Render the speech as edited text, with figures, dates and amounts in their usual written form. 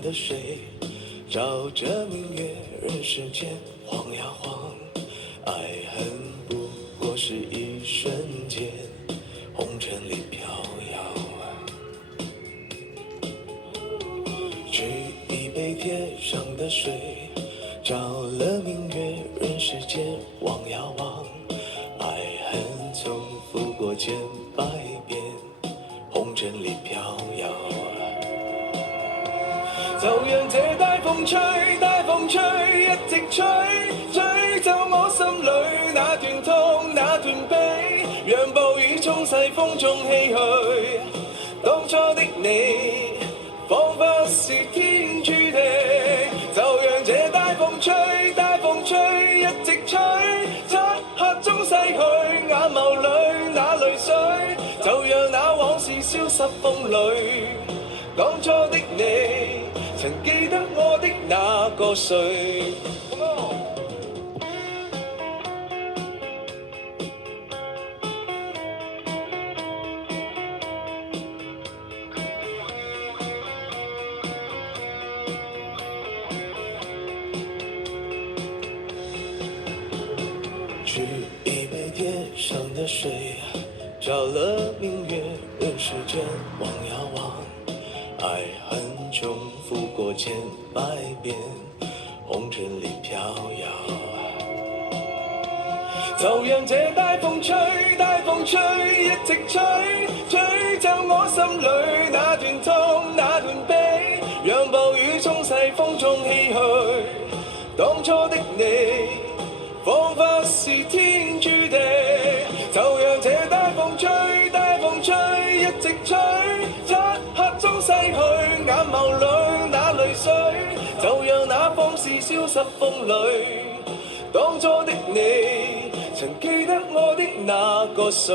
的水，照着明月，人世间晃呀晃。爱恨不过是一瞬间，红尘里飘摇。取一杯天上的水，照了明月，人世间望呀望。爱恨重复过千百遍，红尘里飘摇。就讓這大風吹，大風吹，一直吹，吹走我心裏那段痛，那段悲，讓暴雨沖逝風中唏噓。當初的你，彷彿是天注定。就讓這大風吹，大風吹，一直吹，漆黑中逝去眼眸裏那淚水，就讓那往事消失風裏。當初的你，曾記得我的那個誰？取一杯天上的水，照了明月，人世间望呀望。爱恨重复过千百遍，红尘里飘摇。就讓這大風吹，大風吹，一直吹，吹走我心裏那段痛，那段悲，讓暴雨沖逝風中唏噓。當初的你，彷彿是天注定。就讓這大風吹，大風吹，一直吹，漆黑中逝去眼眸裏那淚水，就讓那往事消失風裏。當初的你，曾記得我的那個誰？